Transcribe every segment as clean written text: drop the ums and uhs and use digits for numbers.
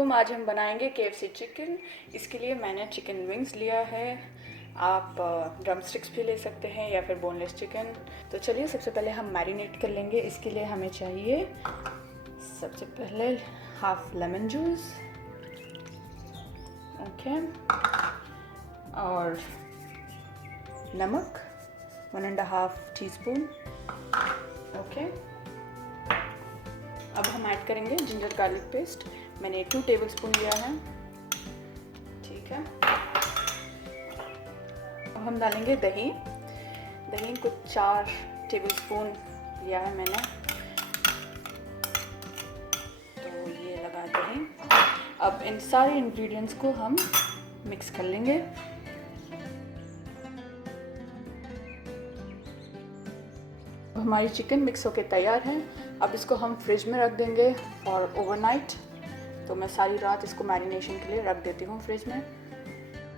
वालेकुम। आज हम बनाएंगे KFC चिकन। इसके लिए मैंने चिकन विंग्स लिया है। आप ड्रम स्टिक्स भी ले सकते हैं या फिर बोनलेस चिकन। तो चलिए सबसे पहले हम मैरिनेट कर लेंगे। इसके लिए हमें चाहिए सबसे पहले हाफ लेमन जूस, ओके, और नमक 1.5 टीस्पून, ओके। अब हम ऐड करेंगे जिंजर गार्लिक पेस्ट। मैंने 2 टेबलस्पून लिया है, ठीक है। अब हम डालेंगे दही। दही को 4 टेबलस्पून लिया है मैंने, तो ये लगा दही। अब इन सारे इंग्रेडिएंट्स को हम मिक्स कर लेंगे। हमारी चिकन मिक्स होके तैयार है। अब इसको हम फ्रिज में रख देंगे और ओवरनाइट। तो मैं सारी रात इसको मैरिनेशन के लिए रख देती हूँ फ्रिज में।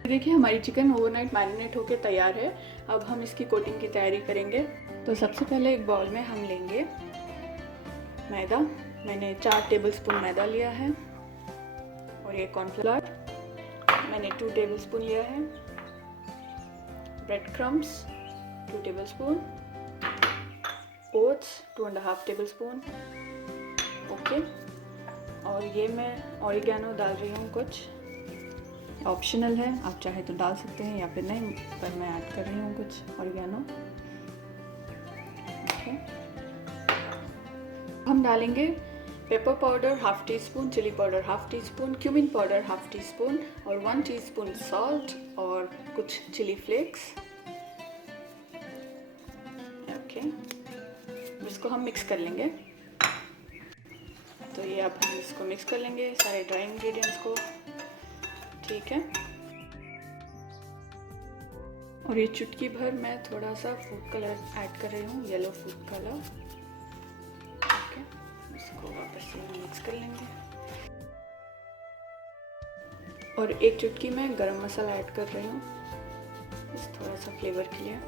देखिए हमारी चिकन ओवरनाइट मैरिनेट होके तैयार है। अब हम इसकी कोटिंग की तैयारी करेंगे। तो सबसे पहले एक बाउल में हम लेंगे मैदा। मैंने 4 टेबलस्पून मैदा लिया है, और ये कॉर्नफ्लावर मैंने 2 टेबलस्पून लिया है। Bread crumbs 2 tablespoon, oats 2.5 tablespoon, okay. और ये मैं ओरेगानो डाल रही हूँ, कुछ ऑप्शनल है, आप चाहे तो डाल सकते हैं या फिर नहीं, पर मैं ऐड कर रही हूँ कुछ ओरेगानो, ओके। हम डालेंगे pepper powder 1/2 teaspoon, chilli powder 1/2 teaspoon, cumin powder 1/2 teaspoon, और 1 टीस्पून सॉल्ट और कुछ चिली फ्लेक्स, ओके। इसको हम मिक्स कर लेंगे। तो ये अब हम इसको मिक्स कर लेंगे सारे ड्राई इंग्रेडिएंट्स को, ठीक है। और ये चुटकी भर मैं थोड़ा सा फूड कलर ऐड कर रही हूँ, येलो फूड कलर, ओके। इसको वापस से मिक्स कर लेंगे। और 1 चुटकी मैं गरम मसाला ऐड कर रही हूँ, इस थोड़ा सा फ्लेवर के लिए।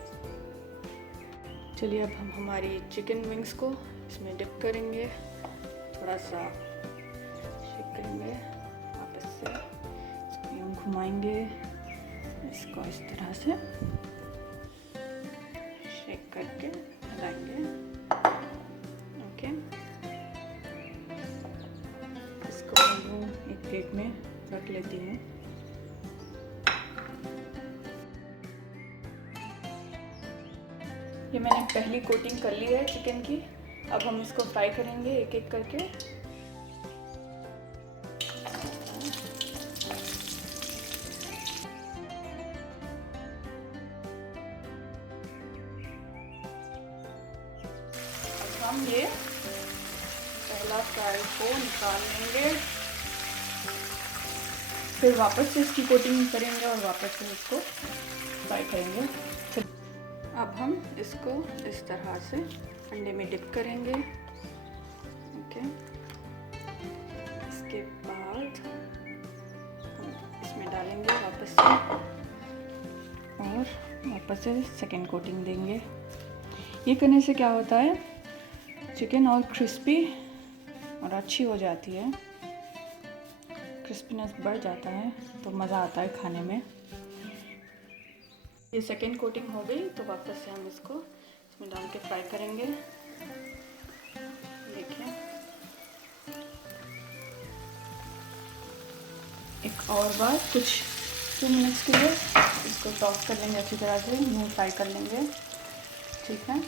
चलिए अब हम हमारी चिकन विंग्स को इसमें डिप करेंगे, थोड़ा सा शेक करेंगे, वापस से इसको यूँ घुमाएंगे, इसको इस तरह से शेक करके लगाएंगे, ओके। इसको मैं एक प्लेट में रख लेती हूँ। ये मैंने पहली कोटिंग कर ली है चिकन की। अब हम इसको फ्राई करेंगे एक एक करके। अब हम ये पहला फ्राई को निकाल लेंगे, फिर वापस से इसकी कोटिंग करेंगे और वापस से इसको फ्राई करेंगे। अब हम इसको इस तरह से अंडे में डिप करेंगे, ओके। इसके बाद हम इसमें डालेंगे वापस से, और वापस से सेकेंड कोटिंग देंगे। ये करने से क्या होता है, चिकन और क्रिस्पी और अच्छी हो जाती है, क्रिस्पीनेस बढ़ जाता है, तो मज़ा आता है खाने में। ये सेकेंड कोटिंग हो गई, तो वापस से हम इसको इसमें डाल के फ्राई करेंगे। देखिए एक और बार कुछ 2 मिनट्स के लिए इसको टॉस कर लेंगे, अच्छी तरह से यूँ फ्राई कर लेंगे, ठीक है।